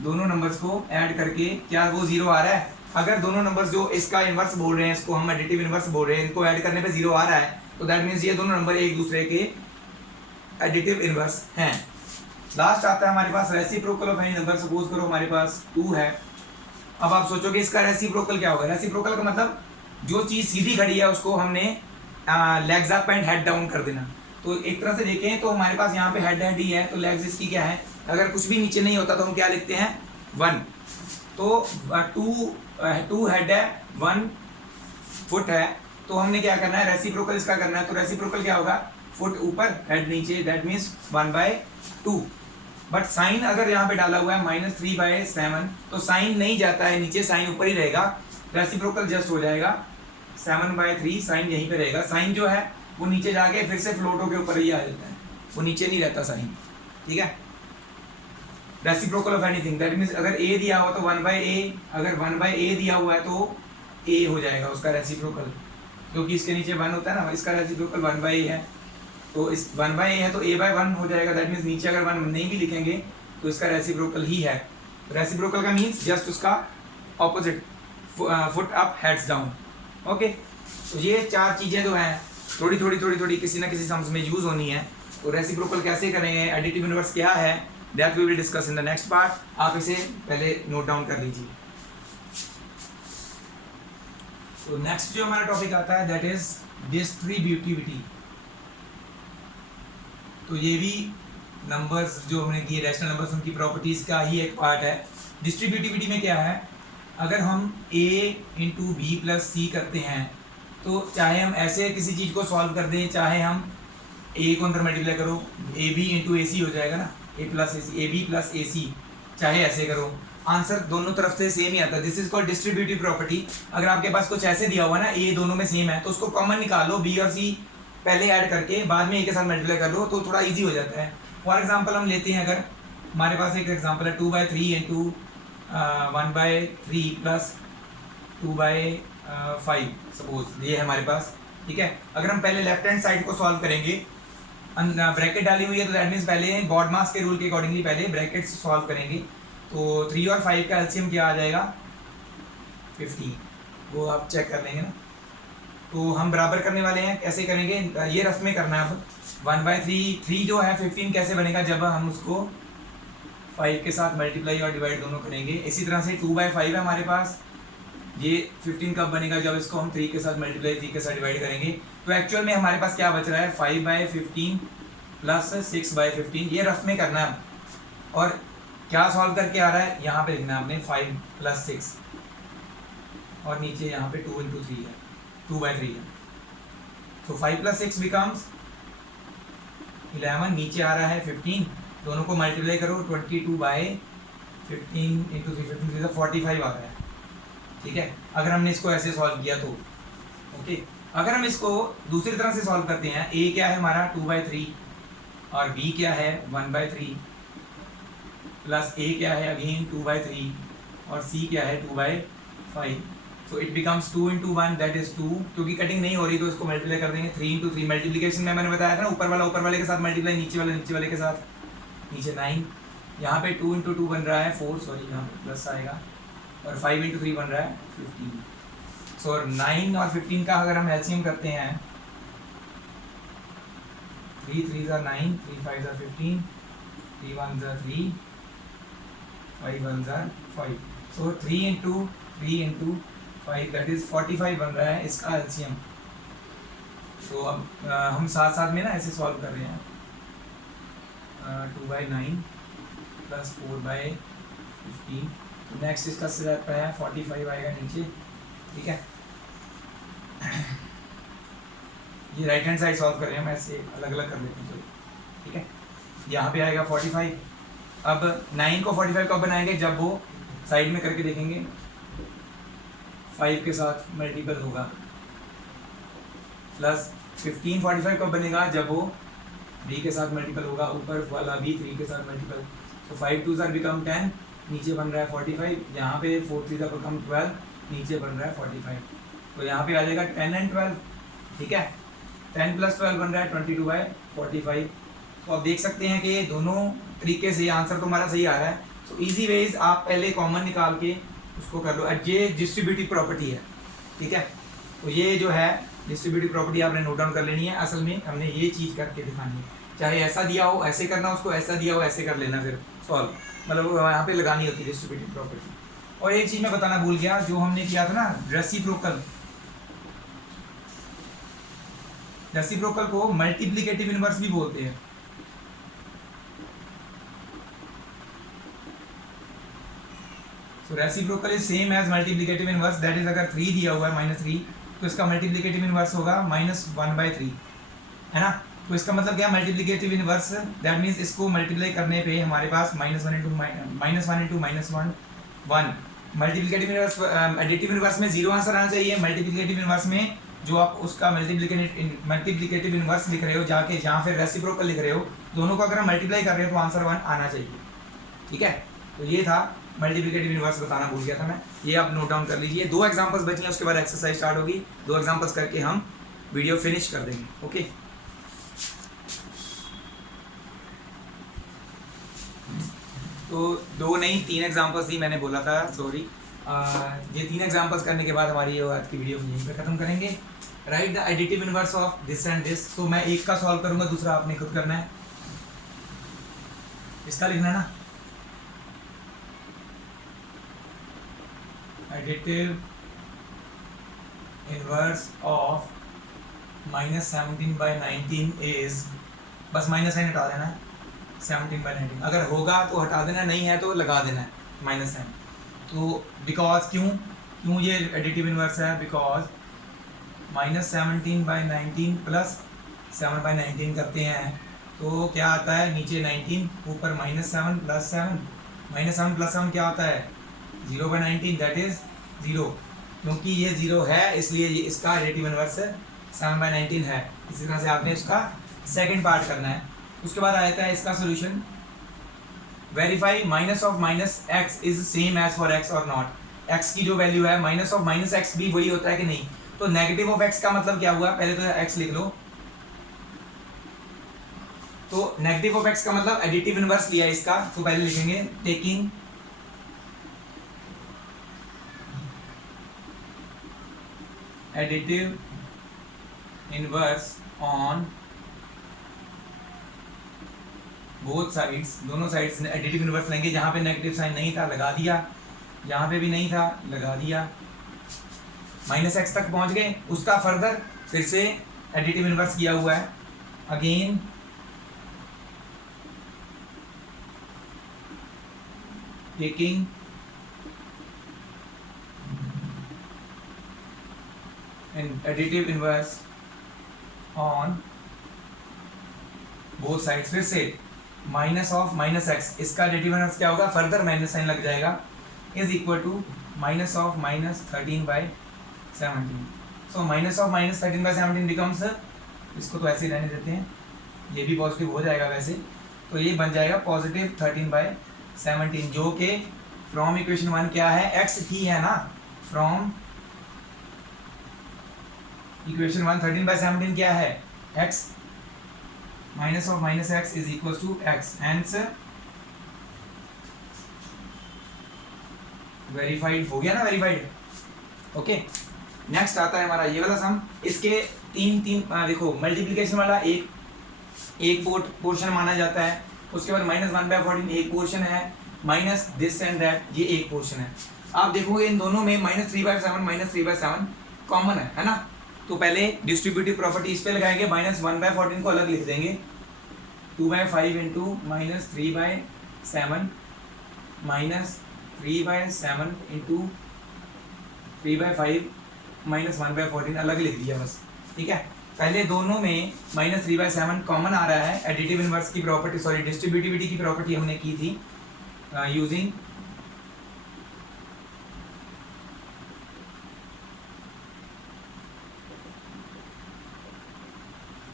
दोनों नंबर्स को ऐड करके क्या वो 0 आ रहा है। अगर दोनों नंबर्स जो इसका इनवर्स बोल रहे हैं इसको हम एडिटिव इनवर्स बोल रहे हैं, इनको ऐड करने पे 0 आ रहा है तो दैट मीन्स ये दोनों नंबर एक दूसरे के एडिटिव इनवर्स हैं। लास्ट आता है हमारे पास reciprocal of any number. Suppose करो हमारे पास 2 है, अब आप सोचोगे इसका रेसिप्रोकल क्या होगा। रेसिप्रोकल का मतलब जो चीज़ सीधी खड़ी है उसको हमने legs up and head down कर देना। तो एक तरह से देखें तो हमारे पास यहाँ पे हेड ही है तो लेग्स इसकी क्या है, अगर कुछ भी नीचे नहीं होता तो हम क्या लिखते हैं 1। तो 2 हेड है 1 फुट है तो हमने क्या करना है, रेसिप्रोकल इसका करना है। तो रेसिप्रोकल क्या होगा, फुट ऊपर हेड नीचे, दैट मीन्स 1/2। बट साइन अगर यहाँ पे डाला हुआ है -3/7 तो साइन नहीं जाता है नीचे, साइन ऊपर ही रहेगा। रेसिप्रोकल जस्ट हो जाएगा 7/3, साइन यहीं पे रहेगा। साइन जो है वो नीचे जाके फिर से फ्लोट होकर ऊपर ही आ जाता है, वो नीचे नहीं रहता साइन, ठीक है। Reciprocal of anything that means अगर a दिया हुआ तो 1/a, अगर 1/a दिया हुआ है तो a हो जाएगा उसका रेसिप्रोकल, क्योंकि इसके नीचे 1 होता है ना, इसका रेसिप्रोकल 1/a है। तो इस 1/a है तो a/1 हो जाएगा, दैट मीन्स नीचे अगर 1 नहीं भी लिखेंगे तो इसका रेसिप्रोकल ही है। रेसिप्रोकल का मीन्स जस्ट उसका opposite, foot up heads down. Okay, तो ये 4 चीज़ें जो हैं थोड़ी किसी ना किसी सम्स में यूज़ होनी है। तो रेसिप्रोकल कैसे करेंगे, एडिटिव इनवर्स क्या है, that we will discuss in the next part. आप इसे पहले नोट डाउन कर लीजिए। तो नेक्स्ट जो हमारा टॉपिक आता है दैट इज डिस्ट्रीब्यूटिविटी। तो ये भी नंबर्स जो हमने दिए रैशनल नंबर्स उनकी प्रॉपर्टीज़ का ही एक पार्ट है। डिस्ट्रीब्यूटिविटी में क्या है, अगर हम a इंटू बी प्लस सी करते हैं तो चाहे हम ऐसे किसी चीज़ को सॉल्व कर दें, चाहे हम a को अंदर मल्टीप्लाई करो, ab इंटू ए सी हो जाएगा ना, A plus A C, A B plus A C, चाहे ऐसे करो, आंसर दोनों तरफ से सेम ही आता है। This is called distributive property. अगर आपके पास कुछ ऐसे दिया हुआ ना, ए दोनों में सेम है, तो उसको कॉमन निकालो, बी और सी पहले ऐड करके बाद में ए के साथ मल्टीप्लाई कर लो, तो थोड़ा ईजी हो जाता है। फॉर एग्जाम्पल हम लेते हैं, अगर हमारे पास एक एग्जाम्पल है 2/3 इंटू 1/3 प्लस 2/5 सपोज, ये है हमारे पास, ठीक है। अगर हम पहले लेफ्ट हैंड साइड को सॉल्व करेंगे, ब्रैकेट डाली हुई है तो दैट मीन्स पहले गॉड मास के रूल के अकॉर्डिंगली पहले ब्रैकेट से सॉल्व करेंगे, तो 3 और 5 का एलसीएम क्या आ जाएगा 15, वो आप चेक कर लेंगे ना। तो हम बराबर करने वाले हैं, कैसे करेंगे, ये रफ में करना है। अब 1/3 3 जो है 15 कैसे बनेगा, जब हम उसको 5 के साथ मल्टीप्लाई और डिवाइड दोनों करेंगे। इसी तरह से 2/5 है हमारे पास, ये 15 कब बनेगा, जब इसको हम 3 के साथ मल्टीप्लाई 3 के साथ डिवाइड करेंगे। तो एक्चुअल में हमारे पास क्या बच रहा है 5/15 प्लस 6/15, ये रफ में करना है। और क्या सॉल्व करके आ रहा है, यहाँ पे लिखना है आपने 5 + 6 और नीचे यहाँ पे 2 × 3 है, 2/3 है। तो 5 + 6 बिकम्स 11, नीचे आ रहा है 15, दोनों को मल्टीप्लाई करो 22/15 × 3 15 तो 45 आ रहा है, ठीक है। अगर हमने इसको ऐसे सॉल्व किया तो ओके। अगर हम इसको दूसरी तरह से सॉल्व करते हैं, ए क्या है हमारा 2/3 और बी क्या है 1/3 प्लस ए क्या है अगेन 2/3 और सी क्या है 2/5, तो इट बिकम्स 2 × 1 दैट इज 2, क्योंकि कटिंग नहीं हो रही तो इसको मल्टीप्लाई कर देंगे 3 × 3। मल्टीप्लिकेशन में मैंने बताया था ना, ऊपर वाला ऊपर वाले के साथ मल्टीप्लाई, नीचे वाले के साथ, नीचे 9, यहाँ पे 2 × 2 बन रहा है 4, सॉरी यहाँ पे प्लस आएगा, और 5 × 3 बन रहा है 15। सो 9 और 15 का अगर हम एलसीएम करते हैं, 3 × 3 = 9, 3 × 5 = 15, 3 × 1 = 3, 5 × 1 = 5, सो 3 × 3 × 5 दैट इज 45 बन रहा है इसका एलसीएम। तो अब हम साथ साथ में ना ऐसे सॉल्व कर रहे हैं, 2/9 प्लस 4/15, नेक्स्ट इसका स्टेप है 45 आएगा नीचे, ठीक है। ये राइट हैंड साइड सॉल्व कर रहे हैं, हम ऐसे अलग अलग कर लेते हैं, ठीक है। यहाँ पे आएगा 45। अब 9 को 45 कब बनाएंगे, जब वो साइड में करके देखेंगे 5 के साथ मल्टीपल होगा, प्लस 15 45 कब बनेगा, जब वो 3 के साथ मल्टीपल होगा, ऊपर वाला भी 3 के साथ मल्टीपल, तो 5 × 2 = बिकम 10, नीचे बन रहा है 45, यहाँ पे 4 × 3 = बिकम 12, नीचे बन रहा है 45, तो यहाँ पे आ जाएगा 10 और 12, ठीक है। 10 + 12 बन रहा है 22/45। तो आप देख सकते हैं कि दोनों तरीके से आंसर तो हमारा सही आ रहा है। तो इजी वेज आप पहले कॉमन निकाल के उसको कर लो। ये डिस्ट्रीब्यूटिव प्रॉपर्टी है, ठीक है। तो ये जो है डिस्ट्रीब्यूटिव प्रॉपर्टी आपने नोट डाउन कर लेनी है। असल में हमने ये चीज़ करके दिखानी है, चाहे ऐसा दिया हो ऐसे करना, उसको ऐसा दिया हो ऐसे कर लेना, फिर सॉल्व, मतलब यहाँ पे लगानी होती है डिस्ट्रीब्यूटिव प्रॉपर्टी। और एक चीज़ मैं बताना भूल गया, जो हमने किया था ना रेसिप्रोकल, रेसिप्रोकल को मल्टीप्लिकेटिव इनवर्स भी बोलते हैं। तो reciprocal is same as multiplicative inverse, that is अगर 3 दिया हुआ है -3, तो इसका मल्टीप्लिकेटिव इनवर्स होगा -1/3, है ना। तो इसका मतलब क्या, मल्टीप्लिकेटिव इनवर्स, दैट मीन्स इसको मल्टीप्लाई करने पे हमारे पास -1 × -1 1। मल्टीप्लिकेटिव इनवर्स, एडिटिव इनवर्स में 0 आंसर आना चाहिए। मल्टीप्लिकेटिव इनवर्स में जो आप उसका मल्टीप्लिकेटिव इनवर्स लिख रहे हो, जाके जहाँ फिर रेसिप्रोकल लिख रहे हो, दोनों को अगर हम मल्टीप्लाई कर रहे हो तो आंसर 1 आना चाहिए, ठीक है। तो ये था मल्टीप्लिकेटिव इनवर्स, बताना भूल गया था मैं, ये आप नोट डाउन कर लीजिए। 2 एग्जांपल्स बची हैं, उसके बाद एक्सरसाइज स्टार्ट होगी। 2 एग्जांपल्स करके हम वीडियो फिनिश कर देंगे, ओके। तो 2 नहीं 3 एग्जांपल्स ही मैंने बोला था, सॉरी। ये 3 एग्जांपल्स करने के बाद हमारी आज की वीडियो यहीं पे खत्म करेंगे। Right the additive inverse of this and this. तो मैं एक का सॉल्व करूंगा, दूसरा आपने खुद करना है। इसका लिखना है ना, एडिटिव इनवर्स ऑफ -17/19 इज, बस माइनस साइन हटा देना है, 17/19। अगर होगा तो हटा देना, नहीं है तो लगा देना है माइनस साइन। तो बिकॉज क्यों ये एडिटिव इनवर्स है, बिकॉज -17/19 प्लस 7/19 करते हैं तो क्या आता है, नीचे 19, ऊपर -7 + 7, -7 + 7 क्या होता है 0/19, दैट इज 0। क्योंकि ये 0 है इसलिए ये इसका एडिटिव इनवर्स 7/19 है। इसी तरह से आपने इसका सेकंड पार्ट करना है। उसके बाद आता है इसका solution, verify minus of minus x is same as for x और नॉट। एक्स की जो वैल्यू है माइनस ऑफ माइनस एक्स भी वही होता है कि नहीं। तो नेगेटिव ऑफ एक्स का मतलब क्या हुआ, पहले तो एक्स लिख लो। तो नेगेटिव ऑफ एक्स का मतलब एडिटिव इनवर्स लिया इसका, तो पहले लिखेंगे taking additive inverse on both sides, दोनों साइड्स एडिटिव इनवर्स लेंगे। जहां पे नेगेटिव साइन नहीं था लगा दिया, जहां पे भी नहीं था लगा दिया, -x तक पहुंच गए। उसका फर्दर फिर से एडिटिव इनवर्स किया हुआ है, again taking additive inverse on both sides. फिर से माइनस ऑफ माइनस एक्स, इसका एडिटिव इनवर्स क्या होगा, फर्दर माइनस साइन लग जाएगा, is equal to minus of -13/17। So minus of -13/17 becomes, इसको तो ऐसे ही रहने देते हैं, ये भी पॉजिटिव हो जाएगा वैसे, तो ये बन जाएगा पॉजिटिव 13/17, जो कि फ्रॉम इक्वेशन 1 क्या है, x ही है ना। फ्रॉम इक्वेशन 1 13/17 क्या है, x, minus of minus x is equal to x, hence verified हो गया ना, वेरीफाइड। ओके, नेक्स्ट आता है हमारा ये वाला सम। इसके तीन देखो, मल्टीप्लिकेशन वाला एक पोर्शन माना जाता है, उसके बाद -1/14 एक पोर्शन है, माइनस दिस एंड दैट ये एक पोर्शन है। आप देखोगे इन दोनों में -3/7 कॉमन है ना। तो पहले डिस्ट्रीब्यूटिव प्रॉपर्टी इस पे लगाएंगे, -1/14 को अलग लिख देंगे, 2/5 इंटू -3/7 -3/7 इंटू 3/5 -1/14 अलग लिख दिया बस, ठीक है। पहले दोनों में -3/7 कॉमन आ रहा है, एडिटिव इनवर्स की प्रॉपर्टी, सॉरी डिस्ट्रीब्यूटिविटी की प्रॉपर्टी हमने की थी यूजिंग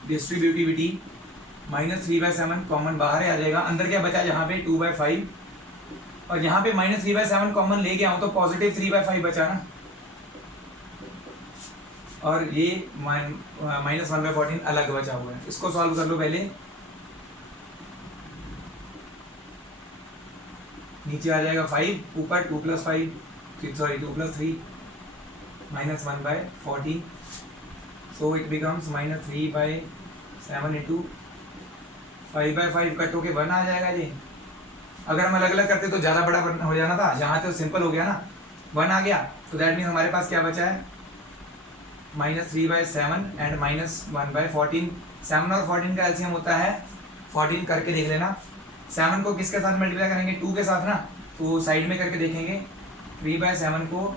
डिस्ट्रीब्यूटिविटी। -3/7 कॉमन बाहर आ जाएगा, अंदर क्या बचा यहाँ पे 2/5, और यहाँ पे -3/7 कॉमन ले गया हूँ तो पॉजिटिव 3/5 बचा ना, और ये -1/14 अलग बचा हुआ है। इसको सॉल्व कर लो पहले, नीचे आ जाएगा 5, ऊपर 2 + 5, sorry 2 + 3 -1/14, so it becomes -3/7 into 5/5 cut होके 1 आ जाएगा जी। अगर हम अलग अलग करते तो ज़्यादा बड़ा हो जाना था, यहाँ तो सिंपल हो गया ना, 1 आ गया। तो दैट मीन्स हमारे पास क्या बचा है, -3/7 एंड -1/14। 7 और 14 का एलसीएम होता है 14, करके देख लेना। 7 को किसके साथ मल्टीप्लाई करेंगे, 2 के साथ ना, तो साइड में करके देखेंगे। 3/7 को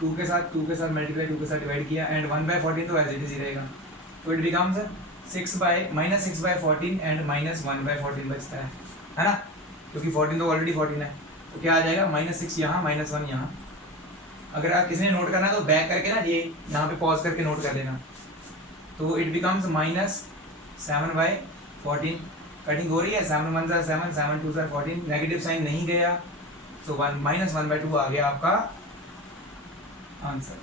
2 के साथ मल्टीप्लाई 2 के साथ डिवाइड किया, एंड 1/14 तो एज इट इज ही रहेगा। तो इट बिकम्स -6/14 एंड -1/14 बचता है ना, क्योंकि 14 तो ऑलरेडी 14 है। तो क्या आ जाएगा, -6 यहाँ, -1 यहाँ। अगर आप किसी ने नोट करना है तो बैक करके ना ये यहाँ पे पॉज करके नोट कर देना। तो इट बिकम्स -7/14, कटिंग हो रही है, 7 1 7, 7 2 14, नेगेटिव साइन नहीं गया, तो -1/2 आ गया आपका आंसर,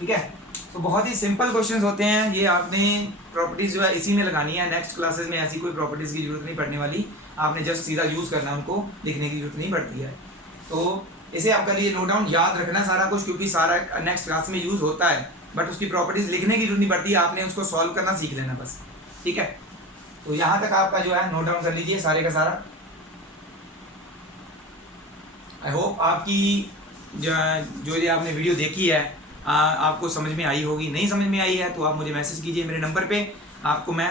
ठीक है। तो बहुत ही सिंपल क्वेश्चंस होते हैं ये, आपने प्रॉपर्टीज जो है इसी में लगानी है। नेक्स्ट क्लासेस में ऐसी कोई प्रॉपर्टीज़ की जरूरत नहीं पड़ने वाली, आपने जस्ट सीधा यूज़ करना है, उनको लिखने की जरूरत नहीं पड़ती है। तो इसे आपका लिए नोट डाउन याद रखना सारा कुछ, क्योंकि सारा नेक्स्ट क्लास में यूज़ होता है, बट उसकी प्रॉपर्टीज़ लिखने की जरूरत नहीं पड़ती, आपने उसको सॉल्व करना सीख लेना बस, ठीक है। तो यहाँ तक आपका जो है नोट डाउन कर लीजिए सारे का सारा। आई होप आपकी जो ये आपने वीडियो देखी है आपको समझ में आई होगी। नहीं समझ में आई है तो आप मुझे मैसेज कीजिए मेरे नंबर पे, आपको मैं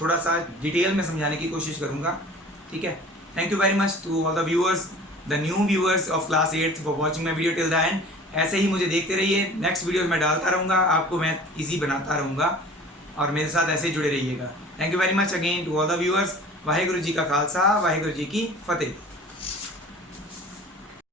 थोड़ा सा डिटेल में समझाने की कोशिश करूँगा, ठीक है। Thank you very much to all the viewers, the new viewers of class 8 for watching my video till the end. ऐसे ही मुझे देखते रहिए, नेक्स्ट वीडियोस मैं डालता रहूँगा, आपको मैं ईजी बनाता रहूँगा, और मेरे साथ ऐसे ही जुड़े रहिएगा। Thank you very much again to all the viewers. Waheguru ji का खालसा, वाहिगुरु जी की फतेह।